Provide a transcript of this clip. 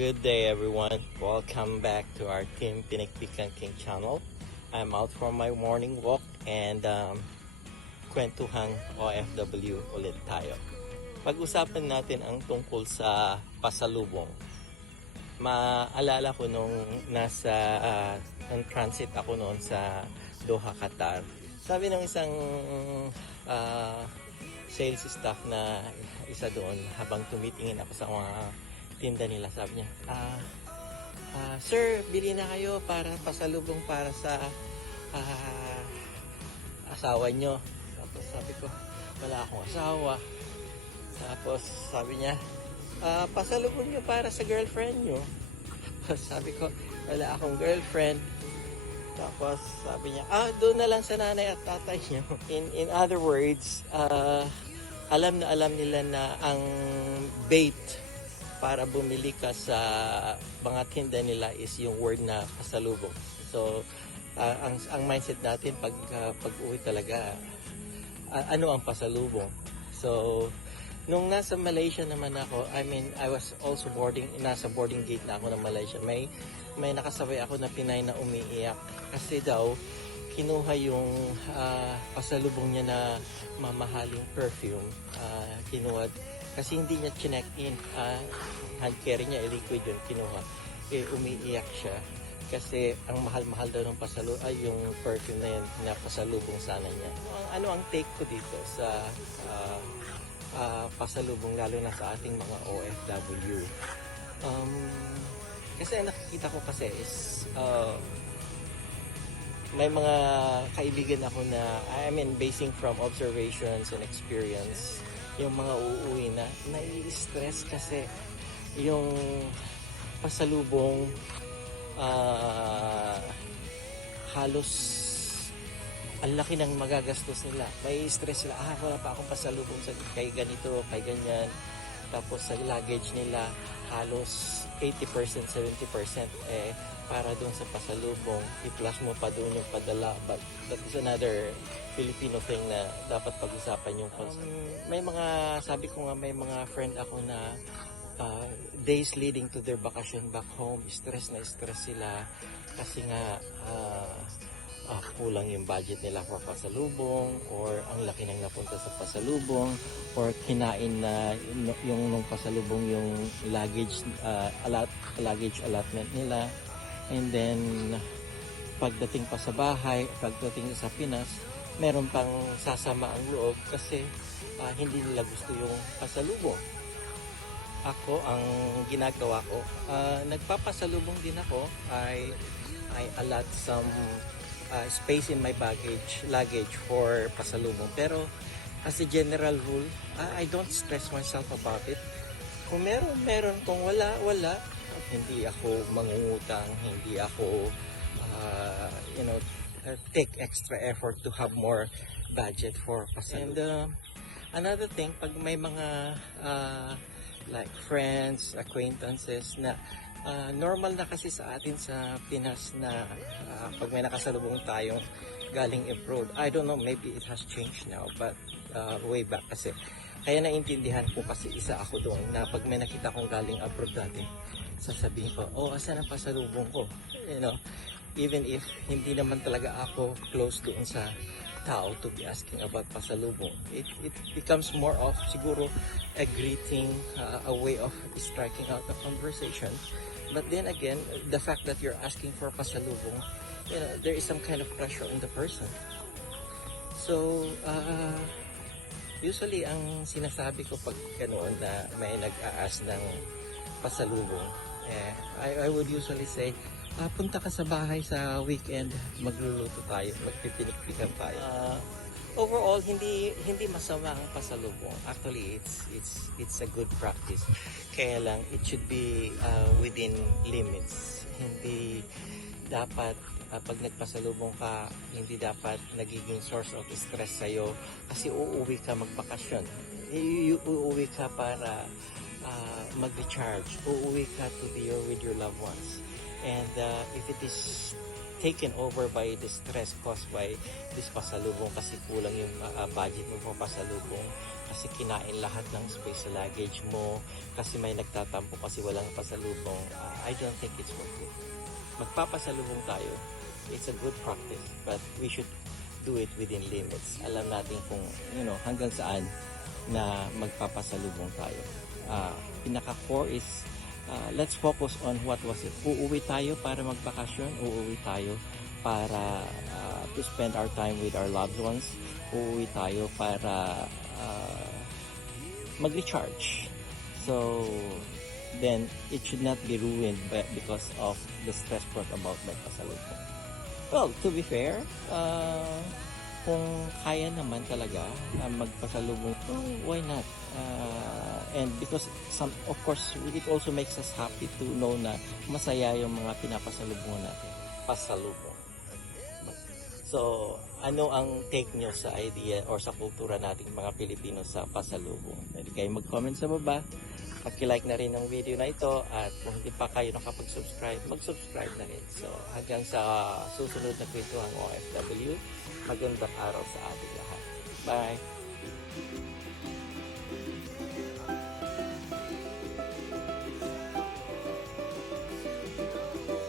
Good day everyone. Welcome back to our Team Pinikpikan King channel. I'm out for my morning walk and um, kwentuhang OFW ulit tayo. Pag-usapan natin ang tungkol sa pasalubong. Maalala ko nung nasa uh, ng transit ako noon sa Doha, Qatar. Sabi ng isang uh, sales staff na isa doon habang tumitingin ako sa mga tinda nila sabi niya. Ah ah, sir bili na kayo para pasalubong para sa ah, asawa nyo. Tapos sabi ko wala akong asawa. Tapos sabi niya ah, pasalubong nyo para sa girlfriend nyo. Tapos sabi ko wala akong girlfriend. Tapos sabi niya, ah, doon na lang sa nanay at tatay niyo. In, in other words, ah, alam na alam nila na ang bait para bumili ka sa mga tinda nila is yung word na pasalubong. So, ah, ang, ang mindset natin pag, ah, pag uwi talaga, ah, ano ang pasalubong? So, nung nasa Malaysia naman ako, I mean, I was also boarding, nasa boarding gate na ako ng Malaysia. May, may nakasabay ako na Pinay na umiiyak. Kasi daw, kinuha yung ah, pasalubong niya na mamahaling perfume. Ah, kinuha, kasi hindi niya chinek in. Ah, hand carry niya, liquid yun, kinuha. Eh, umiiyak siya. Kasi ang mahal-mahal daw ng pasalu ay yung perfume na yun na pasalubong sana niya. Ang, ano ang take ko dito sa ah, ah, pasalubong lalo na sa ating mga OFW? Um, kasi nakikita ko kasi is uh, may mga kaibigan ako na I mean basing from observations and experience yung mga uuwi na nai-stress kasi yung pasalubong ah, halos ang laki ng magagastos nila. May stress sila, ah, wala pa akong pasalubong sa kay ganito, kay ganyan. Tapos sa luggage nila, halos 80%, 70% eh para doon sa pasalubong. I-plus mo pa doon yung padala. But that is another Filipino thing na dapat pag-usapan yung um, May mga, sabi ko nga, may mga friend ako na uh, days leading to their vacation back home, stress na stress sila kasi nga uh, ah, kulang yung budget nila for pasalubong or ang laki nang napunta sa pasalubong or kinain na yung, nung pasalubong yung luggage ah, allot, luggage allotment nila. And then pagdating pa sa bahay pagdating sa Pinas meron pang sasama ang loob kasi ah, hindi nila gusto yung pasalubong. Ako ang ginagawa ko ah, nagpapasalubong din ako. I I allot some uh, space in my baggage, luggage for pasalubong. Pero as a general rule, uh, I don't stress myself about it. Kung meron, meron. Kung wala, wala. Hindi ako mangungutang, hindi ako, uh, you know, uh, take extra effort to have more budget for pasalubong. And uh, another thing, pag may mga uh, like friends, acquaintances na Ah, normal na kasi sa atin sa Pinas na ah, pag may nakasalubong tayong galing abroad. I don't know, maybe it has changed now, but uh, way back kasi. Kaya naintindihan ko kasi isa ako doon na pag may nakita kong galing abroad dati, sasabihin ko, oh, asan ang pasalubong ko? You know, even if hindi naman talaga ako close doon sa tao to be asking about pasalubong. It, it becomes more of siguro a greeting, uh, a way of striking out a conversation. But then again, the fact that you're asking for pasalubong, you know, there is some kind of pressure on the person. So, uh, usually ang sinasabi ko pag ganoon na may nag-aas ng pasalubong, eh, I, I would usually say, ah, punta ka sa bahay sa weekend, magluluto tayo, magpipinikpikan tayo. Ah, overall hindi hindi masama ang pasalubong. Actually, it's it's it's a good practice. Kaya lang it should be uh, within limits. Hindi dapat uh, pag nagpasalubong ka, hindi dapat nagiging source of stress sa iyo kasi uuwi ka magbakasyon. I- Uuwi ka para uh, mag-recharge. Uuwi ka to be with your loved ones. And uh, if it is taken over by the stress caused by this pasalubong kasi kulang yung uh, budget mo for pasalubong kasi kinain lahat ng space sa luggage mo kasi may nagtatampo kasi walang pasalubong uh, I don't think it's worth it magpapasalubong tayo it's a good practice but we should do it within limits alam natin kung you know hanggang saan na magpapasalubong tayo uh, pinaka core is uh, let's focus on what was it. Uuwi tayo para magbakasyon, uuwi tayo para uh, to spend our time with our loved ones, uuwi tayo para uh, mag-recharge. So, then it should not be ruined because of the stress brought about by pasalubong. Well, to be fair, uh, kung kaya naman talaga na magpasalubong, well, why not? Uh, and because some, of course, it also makes us happy to know na masaya yung mga pinapasalubong natin. Pasalubong. So, ano ang take nyo sa idea or sa kultura nating mga Pilipino sa pasalubong? Pwede kayo mag-comment sa baba. Pag-like na rin ang video na ito at kung hindi pa kayo nakapag-subscribe, mag-subscribe na rin. So, hanggang sa susunod na kwentuhan OFW, magandang araw sa ating lahat. Bye!